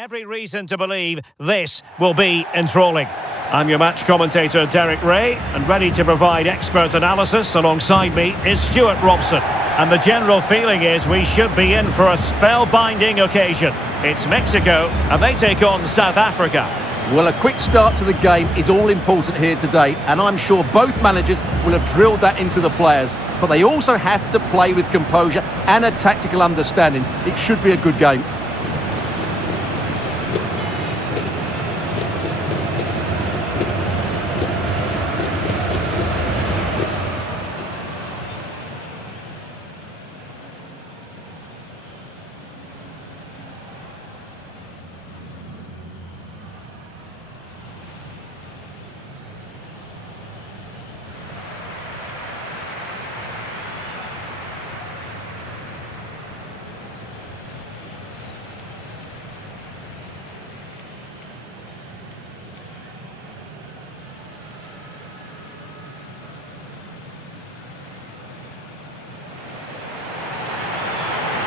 Every reason to believe this will be enthralling. I'm your match commentator, Derek Ray, and ready to provide expert analysis. Alongside me is Stuart Robson. And the general feeling is we should be in for a spellbinding occasion. It's Mexico, and they take on South Africa. Well, a quick start to the game is all important here today, and I'm sure both managers will have drilled that into the players. But they also have to play with composure and a tactical understanding. It should be a good game.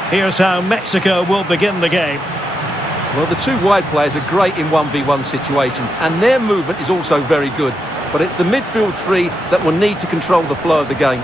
Here's how Mexico will begin the game. Well, the two wide players are great in 1v1 situations, and their movement is also very good. But it's the midfield three that will need to control the flow of the game.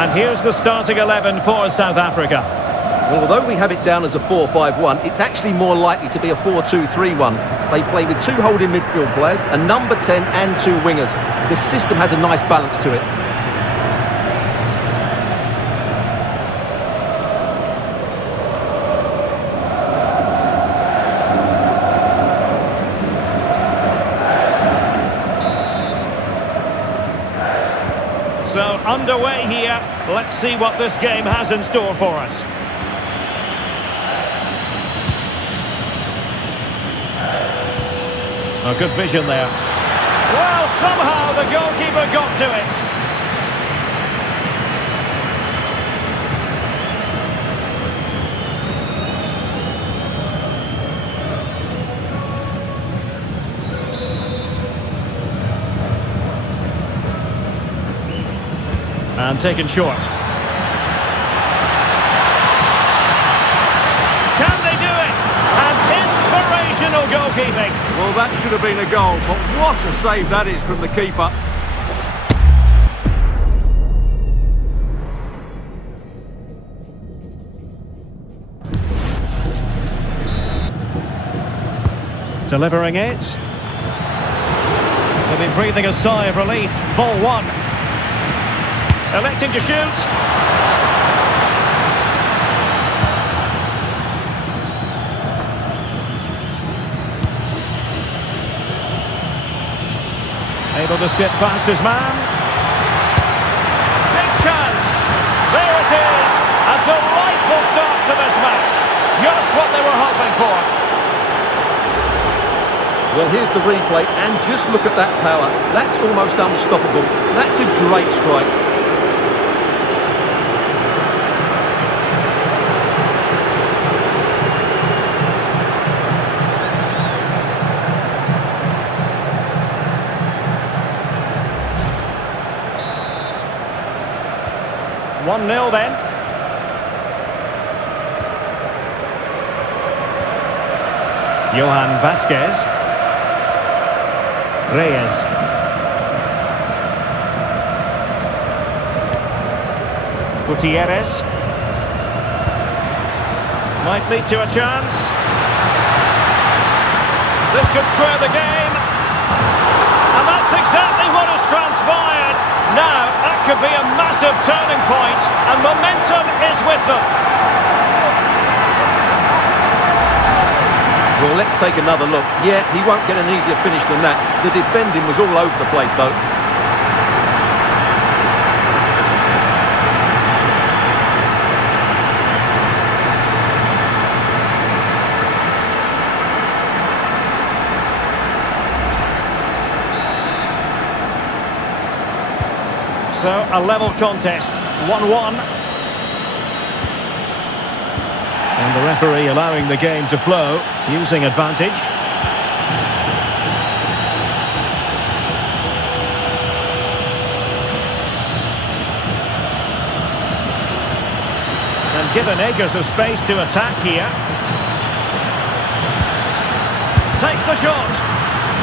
And here's the starting 11 for South Africa. Well, although we have it down as a 4-5-1, it's actually more likely to be a 4-2-3-1. They play with two holding midfield players, a number 10 and two wingers. The system has a nice balance to it. So underway here. Let's see what this game has in store for us. Oh, good vision there. Well, somehow the goalkeeper got to it. And taken short. Can they do it? And inspirational goalkeeping. Well, that should have been a goal, but what a save that is from the keeper. Delivering it. They'll be breathing a sigh of relief. Ball one. Electing to shoot. Able to skip past his man. Big chance. There it is. A delightful start to this match. Just what they were hoping for. Well, here's the replay, and just look at that power. That's almost unstoppable. That's a great strike. One 0 then. Johan Vasquez. Reyes. Gutierrez. Might lead to a chance. This could square the game. And that's exactly what has transpired. Now, that could be a massive turning point, and momentum is with them. Well, let's take another look. Yeah, he won't get an easier finish than that. The defending was all over the place, though. So, a level contest, 1-1. And the referee allowing the game to flow, using advantage. And given acres of space to attack here. Takes the shot.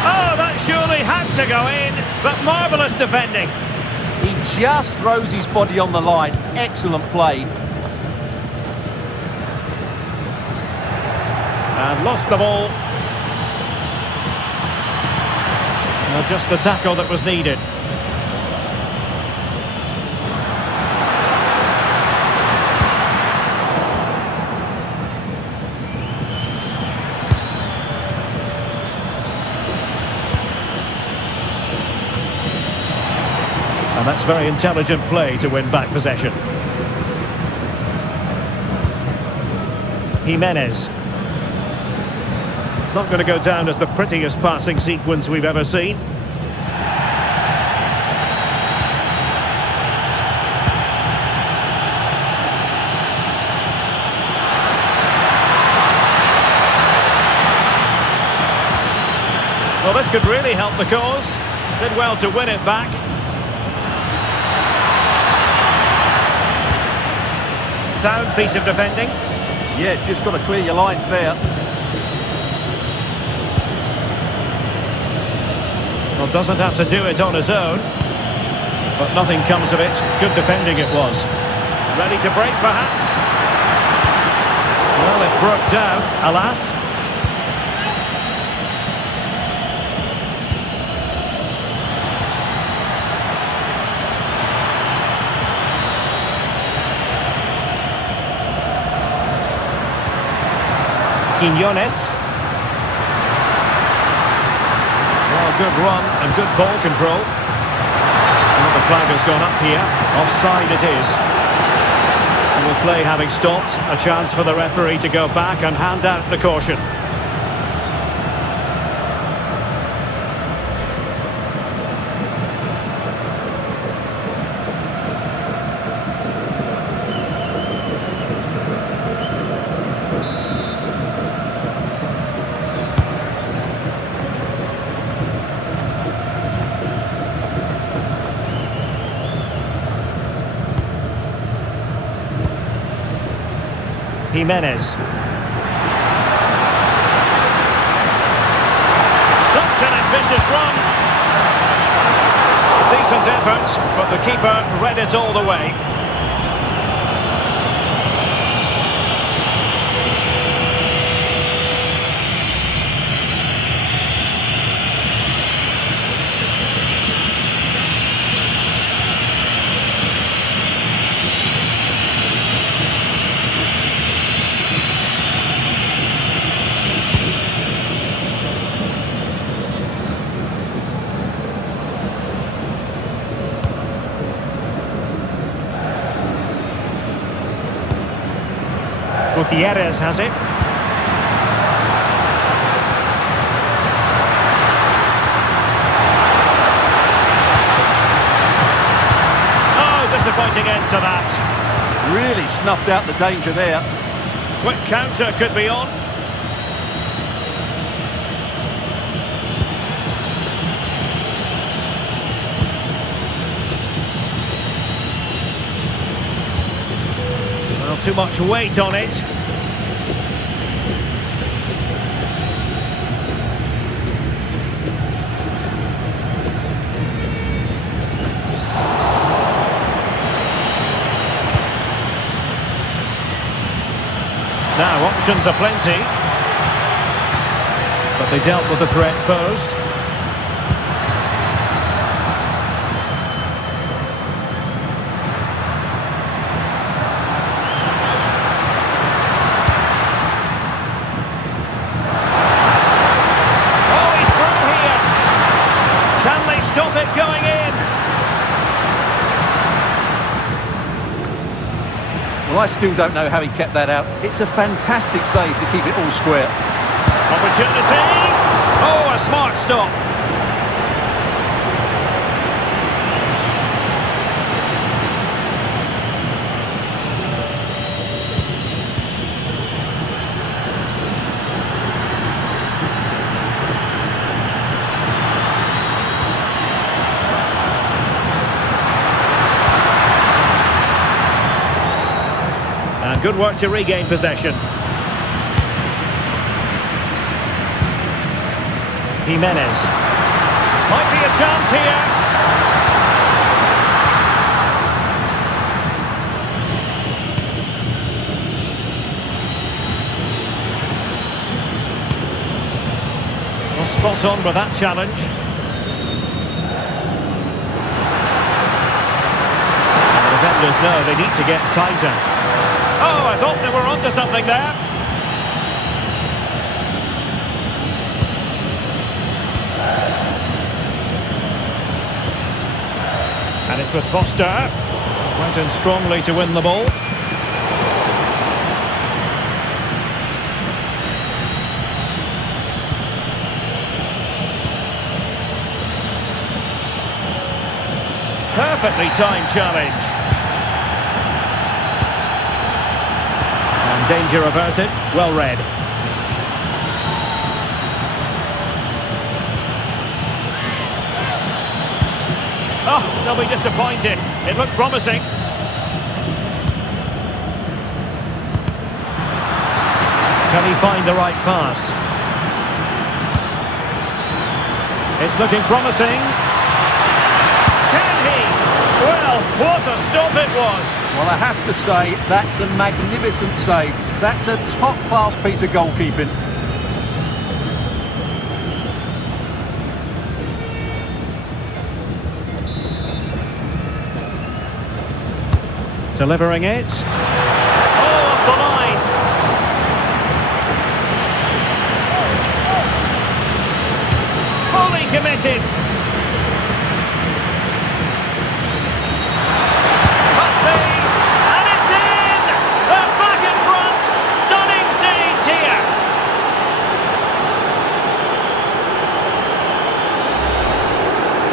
Oh, that surely had to go in, but marvellous defending. He just throws his body on the line. Excellent play. And lost the ball. Just the tackle that was needed. And that's very intelligent play to win back possession. Jimenez. It's not going to go down as the prettiest passing sequence we've ever seen. Well, this could really help the cause. Did well to win it back. Sound piece of defending. Yeah, just got to clear your lines there. Well, doesn't have to do it on his own. But nothing comes of it. Good defending it was. Ready to break, perhaps? Well, it broke down, alas. Quiñones. Well, good run and good ball control. Well, the flag has gone up here. Offside it is. And with play having stopped, a chance for the referee to go back and hand out the caution. Jimenez. Such an ambitious run. Decent effort, but the keeper read it all the way. Gutierrez has it. Oh, disappointing end to that. Really snuffed out the danger there. Quick counter could be on. Well, too much weight on it. Now, options are plenty. But they dealt with the threat posed. Oh, he's through here. Can they stop it going in? Well, I still don't know how he kept that out. It's a fantastic save to keep it all square. Opportunity! Oh, a smart stop. And good work to regain possession. Jimenez. Might be a chance here. Well, spot on with that challenge. And the defenders know they need to get tighter. Oh, I thought they were onto something there. And it's with Foster. Went in strongly to win the ball. Perfectly timed challenge. And danger averted. Well read. Oh, they'll be disappointed. It looked promising. Can he find the right pass? It's looking promising. Can he? Well, what a stop it was. Well, I have to say, that's a magnificent save. That's a top-class piece of goalkeeping. Delivering it. Oh, off the line. Fully committed. Must be. And it's in! They're back in front. Stunning scenes here.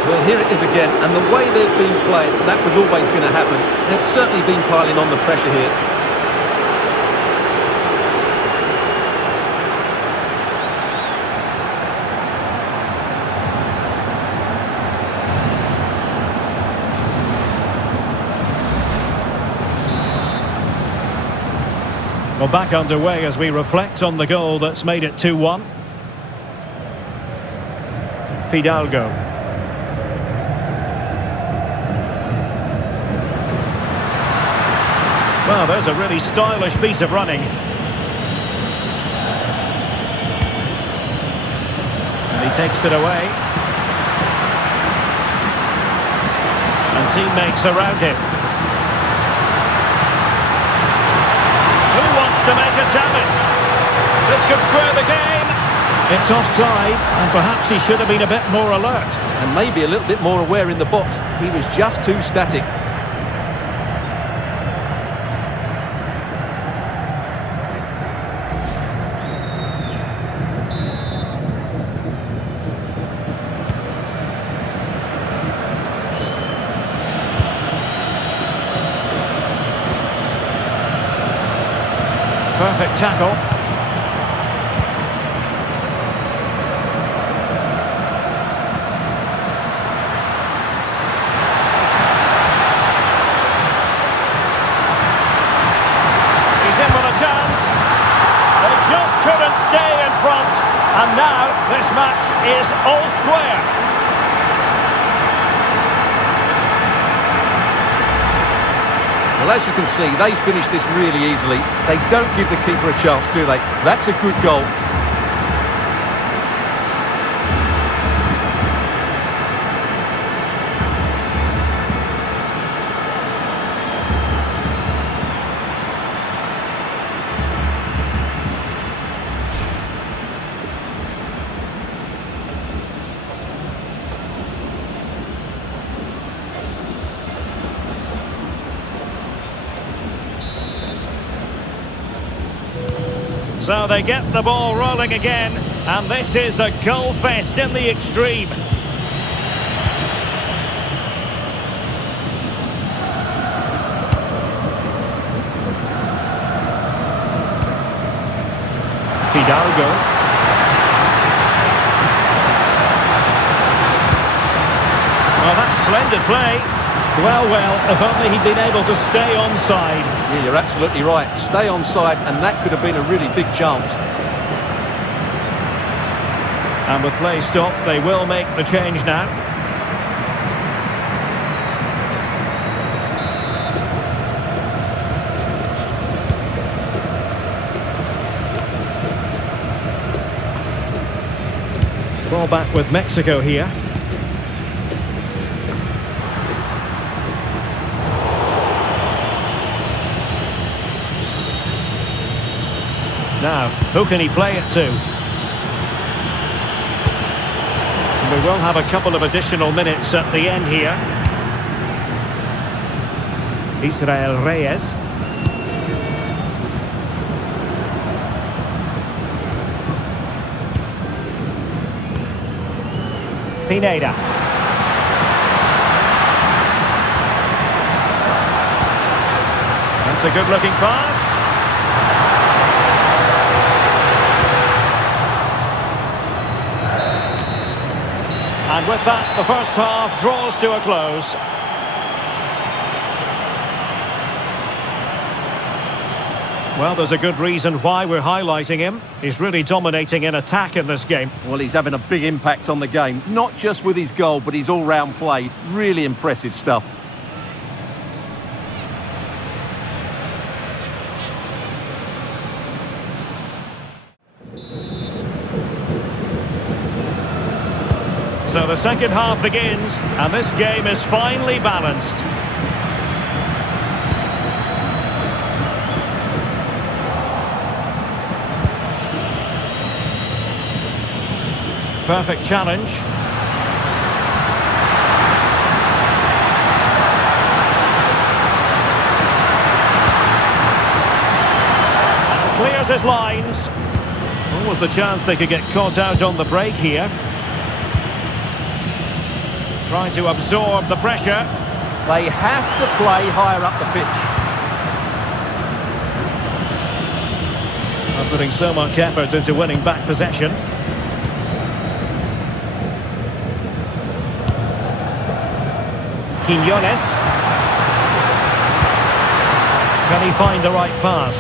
Well, here it is again, and the way they've been playing, that was always going to happen. They've certainly been piling on the pressure here. Well, back underway as we reflect on the goal that's made it 2-1. Fidalgo. Well, there's a really stylish piece of running. And he takes it away. And teammates around him. Who wants to make a challenge? This could square the game. It's offside, and perhaps he should have been a bit more alert. And maybe a little bit more aware in the box. He was just too static. Perfect tackle. He's in with a chance. They just couldn't stay in front. And now this match is all square. Well, as you can see, they finish this really easily. They don't give the keeper a chance, do they? That's a good goal. So they get the ball rolling again, and this is a goal fest in the extreme. Fidalgo. Well, that's splendid play. Well, if only he'd been able to stay onside. Yeah, you're absolutely right. Stay onside, and that could have been a really big chance. And with play stopped, they will make the change now. Ball back with Mexico here. Now, who can he play it to? We will have a couple of additional minutes at the end here. Israel Reyes. Pineda. That's a good-looking pass. And with that, the first half draws to a close. Well, there's a good reason why we're highlighting him. He's really dominating in attack in this game. Well, he's having a big impact on the game, not just with his goal, but his all-round play. Really impressive stuff. So the second half begins, and this game is finely balanced. Perfect challenge. And clears his lines. What was the chance they could get caught out on the break here? Trying to absorb the pressure. They have to play higher up the pitch. Not putting so much effort into winning back possession. Quiñones. Can he find the right pass?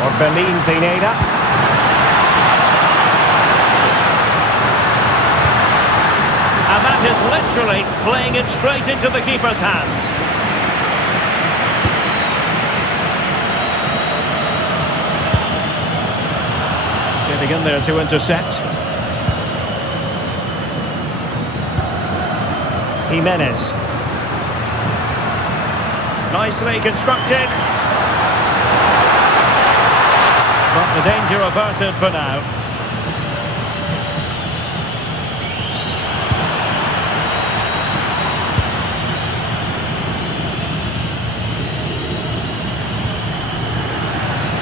Orbelín Pineda. And that is literally playing it straight into the keeper's hands. Getting in there to intercept. Jimenez. Nicely constructed. But the danger averted for now.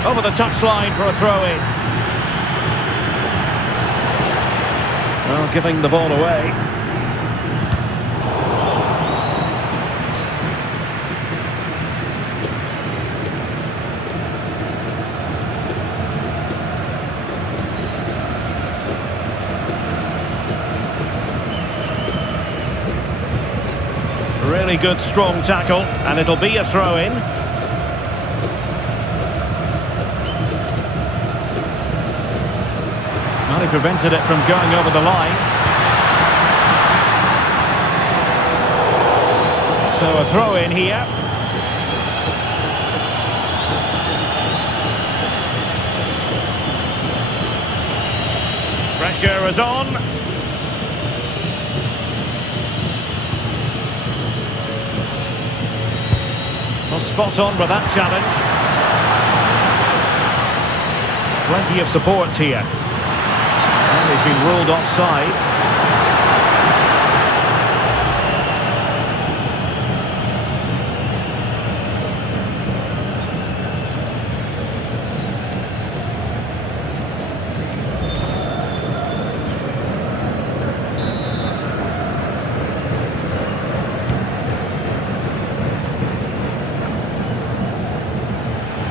Over the touchline for a throw-in. Well, giving the ball away. Really good, strong tackle, and it'll be a throw-in. Well, he prevented it from going over the line. So a throw-in here. Pressure is on. Well, spot on with that challenge. Plenty of support here. And he's been ruled offside.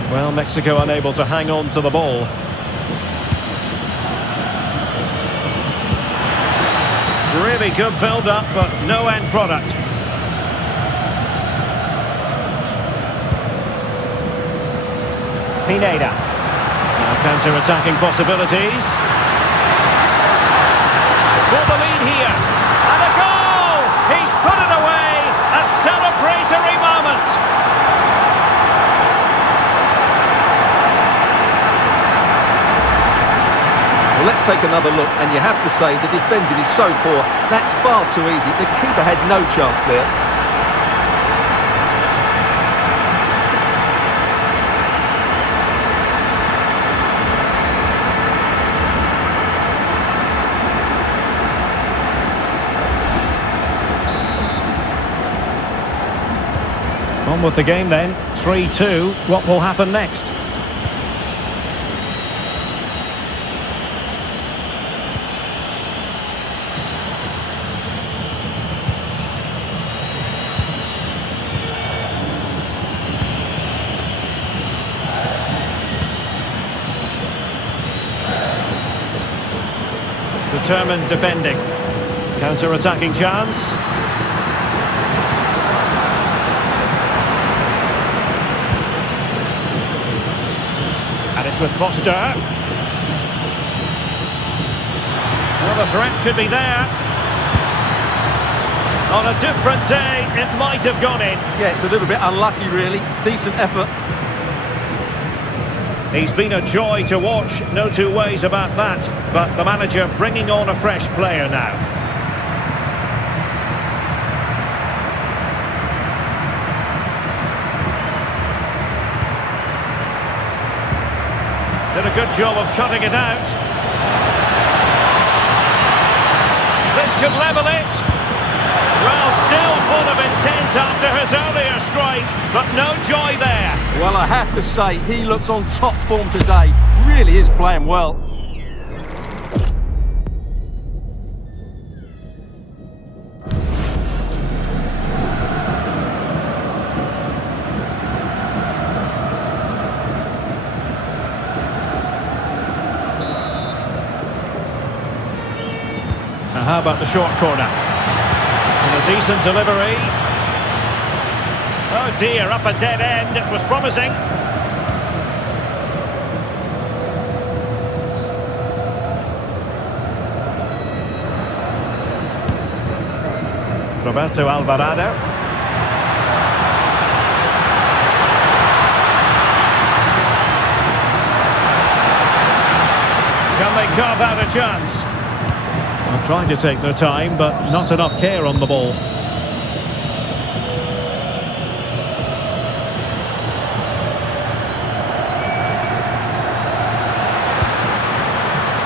Well, Mexico unable to hang on to the ball. Really good build-up, but no end product. Pineda. Now counter-attacking possibilities. For the lead here. And a goal! He's put it away! A celebratory moment! Well, let's take another look, and you have to say the defending is so poor. That's far too easy. The keeper had no chance there. On with the game then, 3-2. What will happen next? Determined defending. Counter-attacking chance. And it's with Foster. Well, the threat could be there. On a different day, it might have gone in. Yeah, it's a little bit unlucky, really. Decent effort. He's been a joy to watch, no two ways about that. But the manager bringing on a fresh player now. Did a good job of cutting it out. This could level it. Well, still full of intent after his earlier strike, but no joy there. Well, I have to say, he looks on top form today. Really is playing well. Now, how about the short corner? And a decent delivery. Oh dear, up a dead end. It was promising. Roberto Alvarado. Can they carve out a chance? Well, trying to take their time, but not enough care on the ball.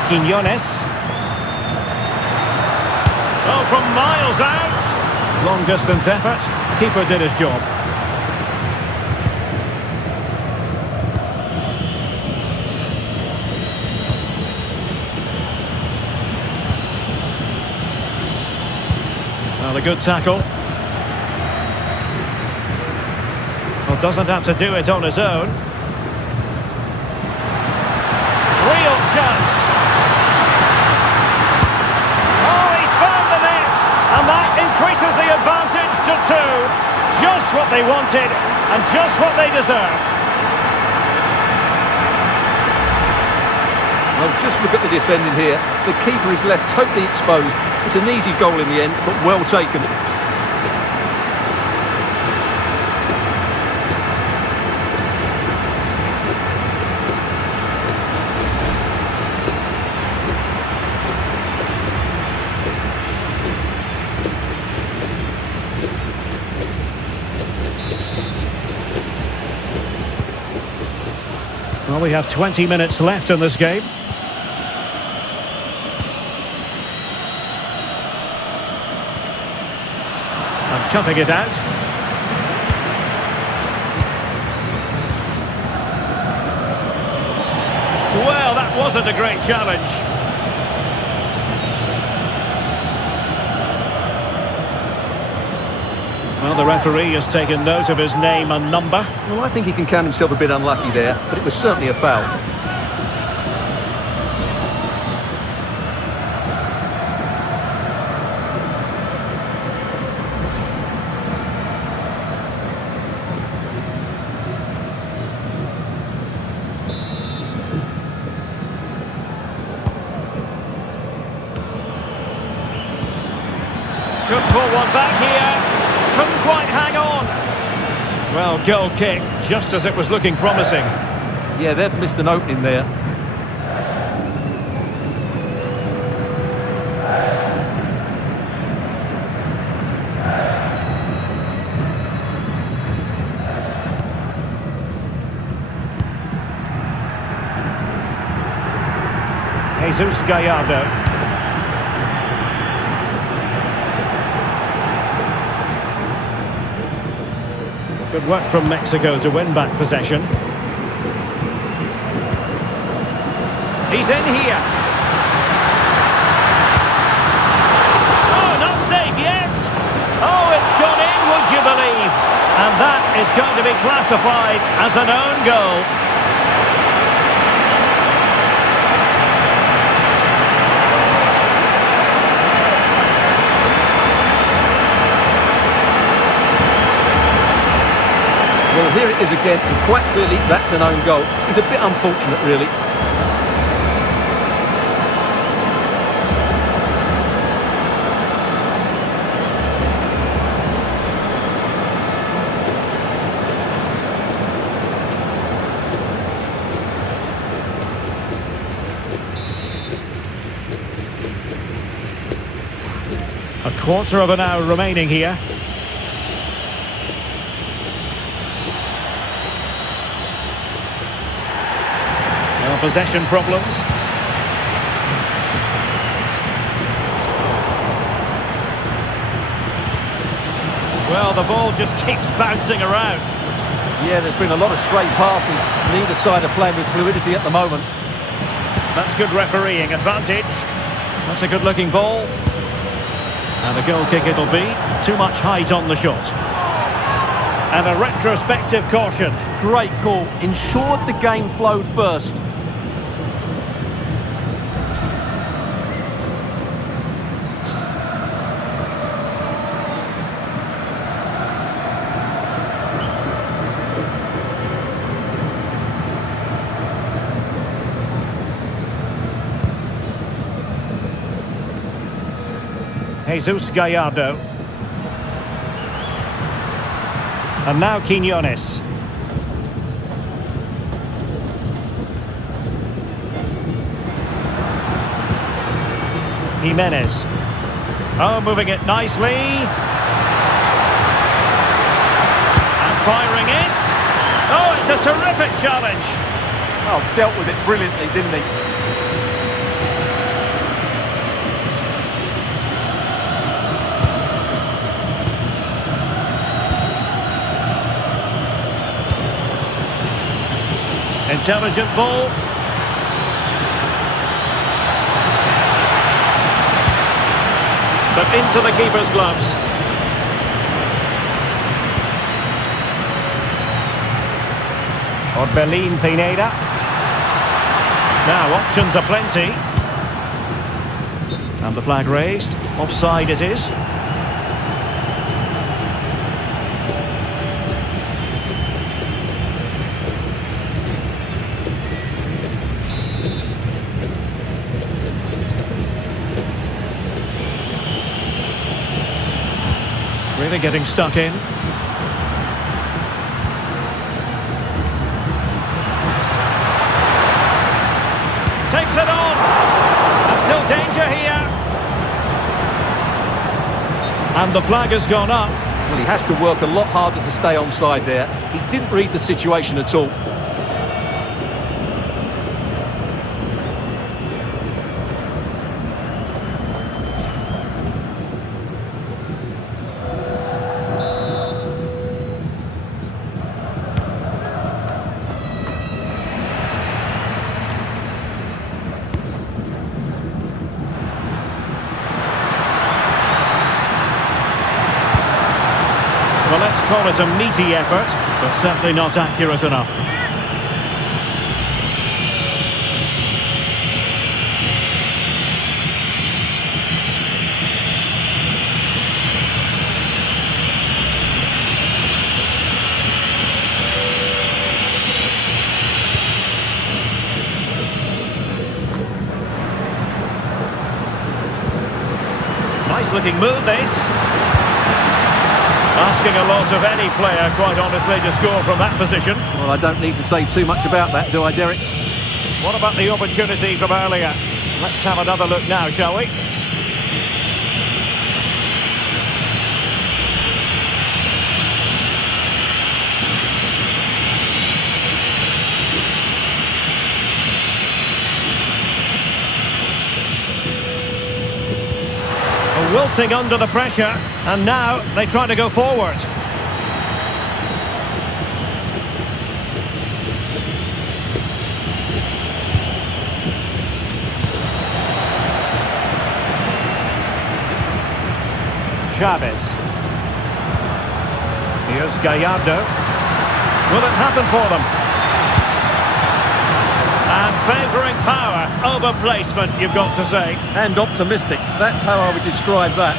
Quiñones. Oh, from miles out. Long distance effort. Keeper did his job. Well, a good tackle. Well, doesn't have to do it on his own. Real chance. Oh, he's found the net. And that increases the advantage to 2. Just what they wanted and just what they deserve. Well, just look at the defending here. The keeper is left totally exposed. It's an easy goal in the end, but well taken. Well, we have 20 minutes left in this game. And cutting it out. Well, that wasn't a great challenge. Well, the referee has taken note of his name and number. Well, I think he can count himself a bit unlucky there, but it was certainly a foul. Could pull one back here. Couldn't quite hang on. Well, goal kick, just as it was looking promising. Yeah, they've missed an opening there. Jesus Gallardo. Good work from Mexico to win back possession. He's in here. Oh, not safe yet. Oh, it's gone in, would you believe? And that is going to be classified as an own goal. Well, here it is again, and quite clearly that's an own goal. It's a bit unfortunate, really. A quarter of an hour remaining here. No possession problems. Well, the ball just keeps bouncing around. Yeah, there's been a lot of stray passes. Neither side are playing with fluidity at the moment. That's good refereeing advantage. That's a good-looking ball. And a goal kick it'll be. Too much height on the shot. And a retrospective caution. Great call. Ensured the game flowed first. Jesus Gallardo. And now Quiñones. Jimenez. Oh, moving it nicely. And firing it. Oh, it's a terrific challenge. Oh, dealt with it brilliantly, didn't he? Intelligent ball. But into the keeper's gloves. Orbelín Pineda. Now options are plenty. And the flag raised. Offside it is. Really getting stuck in. Takes it on. There's still danger here. And the flag has gone up. Well, he has to work a lot harder to stay onside there. He didn't read the situation at all. Well, let's call it a meaty effort, but certainly not accurate enough. Nicely looking move, this. Asking a lot of any player, quite honestly, to score from that position. Well, I don't need to say too much about that, do I, Derek? What about the opportunity from earlier? Let's have another look now, shall we? Wilting under the pressure, and now they try to go forward. Chavez. Here's Gallardo. Will it happen for them? And favouring power over placement, you've got to say. And optimistic. That's how I would describe that.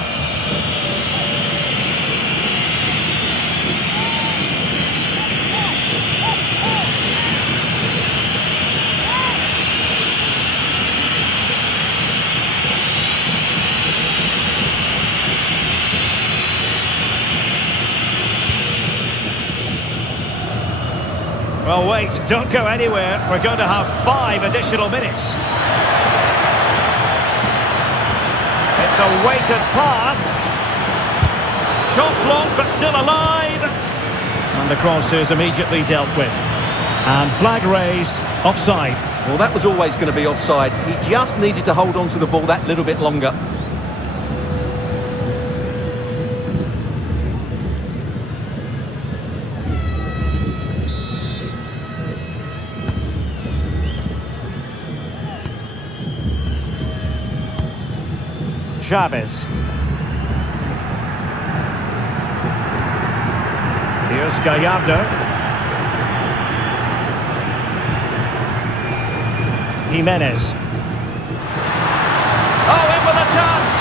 Well, wait, don't go anywhere. We're going to have 5 additional minutes. It's a weighted pass. Shot blocked, but still alive. And the cross is immediately dealt with. And flag raised, offside. Well, that was always going to be offside. He just needed to hold on to the ball that little bit longer. Chavez. Here's Gallardo. Jimenez. Oh, in with a chance!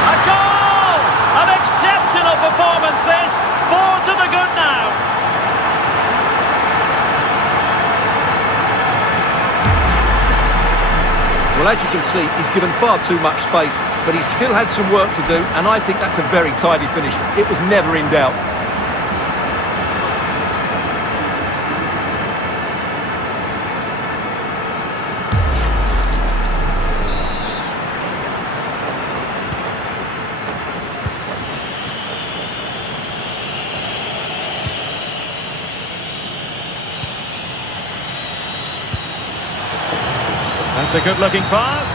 A goal! An exceptional performance this! 4 to the good now! Well, as you can see, he's given far too much space, but he still had some work to do, and I think that's a very tidy finish. It was never in doubt. That's a good-looking pass.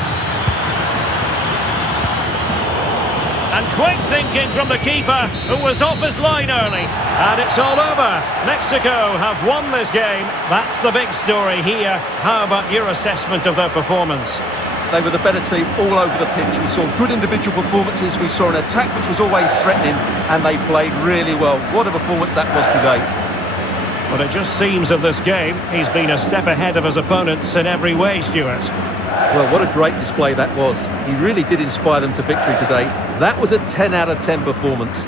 And quick thinking from the keeper, who was off his line early. And it's all over. Mexico have won this game. That's the big story here. How about your assessment of their performance? They were the better team all over the pitch. We saw good individual performances. We saw an attack which was always threatening, and they played really well. What a performance that was today. But it just seems in this game, he's been a step ahead of his opponents in every way, Stuart. Well, what a great display that was. He really did inspire them to victory today. That was a 10 out of 10 performance.